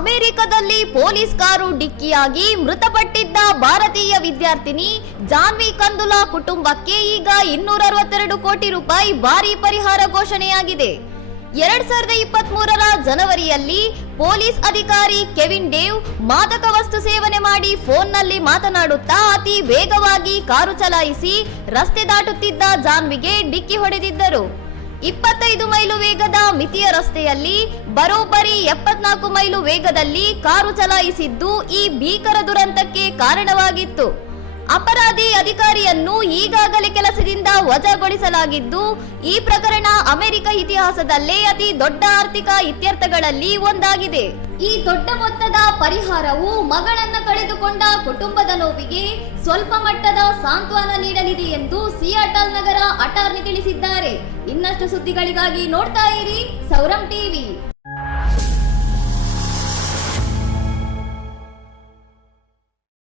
ಅಮೆರಿಕದಲ್ಲಿ police car ಡಿಕ್ಕಿಯಾಗಿ ಮೃತಪಟ್ಟಿದ್ದ ಭಾರತೀಯ ವಿದ್ಯಾರ್ಥಿನಿ ಜಾನ್ವಿ ಕಂದುಲಾ ಕುಟುಂಬಕ್ಕೆ ಈಗ ಇನ್ನೂರ ಅರವತ್ತೆರಡು ಕೋಟಿ ರೂಪಾಯಿ ಭಾರಿ ಪರಿಹಾರ ಘೋಷಣೆಯಾಗಿದೆ. ಎರಡ್ ಸಾವಿರದ ಇಪ್ಪತ್ತ್ ಮೂರರ ಜನವರಿಯಲ್ಲಿ ಪೊಲೀಸ್ ಅಧಿಕಾರಿ ಕೆವಿನ್ ಡೇವ್ ಮಾದಕ ವಸ್ತು ಸೇವನೆ ಮಾಡಿ ಫೋನ್ನಲ್ಲಿ ಮಾತನಾಡುತ್ತಾ ಅತಿ ವೇಗವಾಗಿ ಕಾರು ಚಲಾಯಿಸಿ ರಸ್ತೆ ದಾಟುತ್ತಿದ್ದ ಜಾನ್ವಿಗೆ ಡಿಕ್ಕಿ ಹೊಡೆದಿದ್ದರು. ಇಪ್ಪತ್ತೈದು ಮೈಲು ವೇಗದ ಮಿತಿಯ ರಸ್ತೆಯಲ್ಲಿ ಬರೋಬ್ಬರಿ ಎಪ್ಪತ್ನಾಲ್ಕು ಮೈಲು ವೇಗದಲ್ಲಿ ಕಾರು ಚಲಾಯಿಸಿದ್ದು ಈ ಭೀಕರ ದುರಂತಕ್ಕೆ ಕಾರಣವಾಗಿತ್ತು. ಅಪರಾಧಿ ಅಧಿಕಾರಿಯನ್ನು ಈಗಾಗಲೇ ಕೆಲಸದಿಂದ ವಜಾಗೊಳಿಸಲಾಗಿದ್ದು, ಈ ಪ್ರಕರಣ ಅಮೆರಿಕ ಇತಿಹಾಸದಲ್ಲೇ ಅತಿ ದೊಡ್ಡ ಆರ್ಥಿಕ ಇತ್ಯರ್ಥಗಳಲ್ಲಿ ಒಂದಾಗಿದೆ. ಈ ದೊಡ್ಡ ಮೊತ್ತದ ಪರಿಹಾರವು ಮಗಳನ್ನ ಕಳೆದುಕೊಂಡ ಕುಟುಂಬದ ನೋವಿಗೆ ಸ್ವಲ್ಪ ಮಟ್ಟದ ಸಾಂತ್ವನ ನೀಡಲಿದೆ ಎಂದು ಸಿಯಾಟಲ್ ನಗರ ಅಟಾರ್ನಿ ತಿಳಿಸಿದ್ದಾರೆ. ಇನ್ನಷ್ಟು ಸುದ್ದಿಗಳಿಗಾಗಿ ನೋಡ್ತಾ ಇರಿ ಸೌರಂ ಟಿವಿ